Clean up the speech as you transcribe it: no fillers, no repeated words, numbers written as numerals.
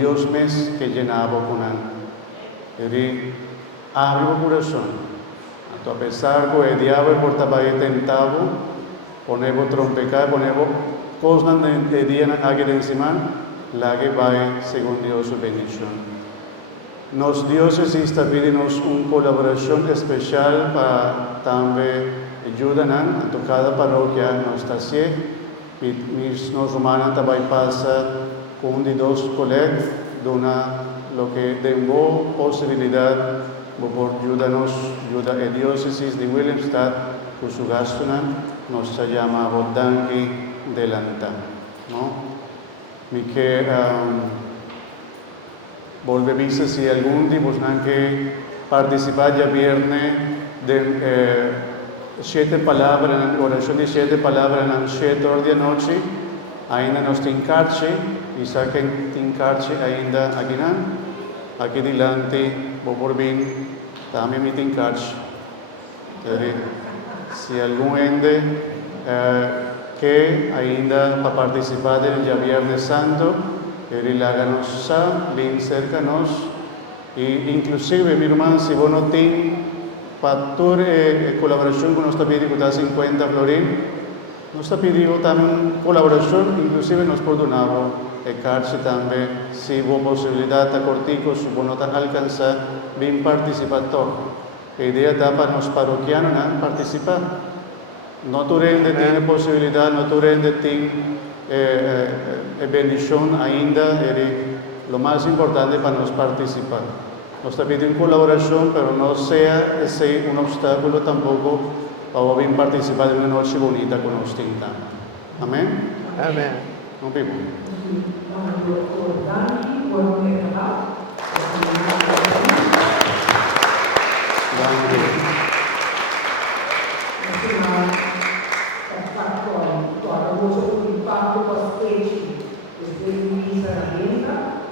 Dios mes que llenaba con él. Abre el corazón. A pesar que el diablo portaba tentado, ponemos trompecar, ponemos cosas de día en encima, la que va según Dios su bendición. Nos diócesis está pidiendo una colaboración especial para también ayudar a cada parroquia nos está nos romanos también pasa con dos colegas lo que tengo posibilidad por ayudarnos ayuda a diócesis de Willemstad con su gasto nos llama Bodangi delanta, ¿no? Mi que volvemos si algún día que participar ya viernes de 7 palabras, oración de 7 palabras en 7 horas de noche, ainda nos tincarche, y saquen tincarche ainda aquí delante, vou por bien, también mi tincarche. Si algún ende que ainda para participar del ya Viernes Santo, háganos bien cercanos, y inclusive mi hermano, si vos no tienes para colaboración con nuestra pedido de 50 florín, nos está pidiendo también colaboración, inclusive nos perdonamos el cárcel también, si vos posibilidad de cortico, si vos no te alcanza, bien participar todo. La idea está para los parroquianos participar. No turende tiene posibilidad, no turende tiene bendición ainda, lo más importante para nos participar. Nos está pidiendo colaboración, pero no sea ese un obstáculo tampoco para bien participar de una noche bonita con nosotros. Amén. Amén. No vivo.